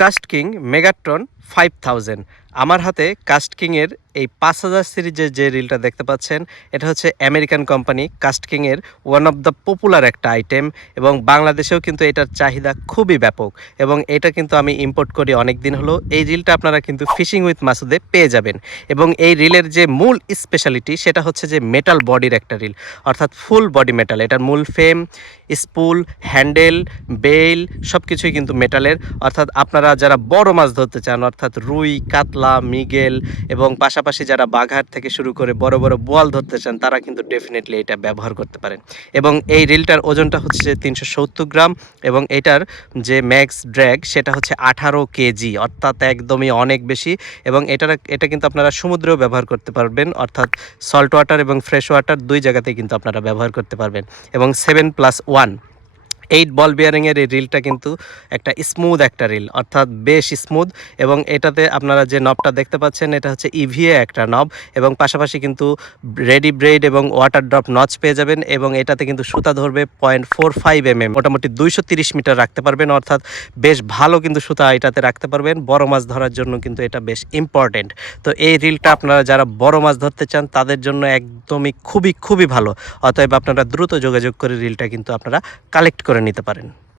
Caste king মেগাট্রন 5000। আমার হাতে caste কিংয়ের এই 5000 সিরিজের যে রিলটা দেখতে পাচ্ছেন, এটা হচ্ছে আমেরিকান কোম্পানি কাস্ট কিংয়ের ওয়ান অফ দ্য পপুলার একটা আইটেম, এবং বাংলাদেশেও কিন্তু এটার চাহিদা খুবই ব্যাপক, এবং এটা কিন্তু আমি ইম্পোর্ট করি অনেক দিন হলো। এই রিলটা আপনারা কিন্তু ফিশিং উইথ মাসুদে পেয়ে যাবেন, এবং এই রিলের যে মূল স্পেশালিটি সেটা হচ্ছে যে মেটাল বডির একটা রিল, অর্থাৎ ফুল বডি মেটাল। এটার মূল ফ্রেম, স্পুল, হ্যান্ডেল, বেল সব কিছুই কিন্তু মেটালের। অর্থাৎ আপনারা যারা বড় মাছ ধরতে চান, অর্থাৎ রুই, কাতলা, মৃগেল এবং পাশাপাশি যারা বাঘার থেকে শুরু করে বড় বড় বোয়াল ধরতে চান, তারা কিন্তু ডেফিনেটলি এটা ব্যবহার করতে পারেন। এবং এই রিলটার ওজনটা হচ্ছে 370 গ্রাম, এবং এটার যে ম্যাক্স ড্র্যাগ সেটা হচ্ছে 18 কেজি, অর্থাৎ একদমই অনেক বেশি। এবং এটা কিন্তু আপনারা সমুদ্রেও ব্যবহার করতে পারবেন, অর্থাৎ সল্ট ওয়াটার এবং ফ্রেশ ওয়াটার দুই জায়গাতেই কিন্তু আপনারা ব্যবহার করতে পারবেন। এবং 7+1 8 বল বিয়ারিংয়ের এই রিলটা কিন্তু একটা স্মুথ একটা রিল, অর্থাৎ বেশ স্মুথ। এবং এটাতে আপনারা যে নবটা দেখতে পাচ্ছেন, এটা হচ্ছে ইভিএ একটা নব, এবং পাশাপাশি কিন্তু রেডি ব্রেড এবং ওয়াটার ড্রপ নচ পেয়ে যাবেন। এবং এটাতে কিন্তু সুতা ধরবে 0.45 mm, মোটামুটি 230 মিটার রাখতে পারবেন, অর্থাৎ বেশ ভালো কিন্তু সুতা এটাতে রাখতে পারবেন। বড় মাছ ধরার জন্য কিন্তু এটা বেশ ইম্পর্টেন্ট। তো এই রিলটা আপনারা যারা বড় মাছ ধরতে চান তাদের জন্য একদমই খুবই ভালো। অতএব আপনারা দ্রুত যোগাযোগ করে রিলটা কিন্তু আপনারা কালেক্ট করে নিতে পারেন।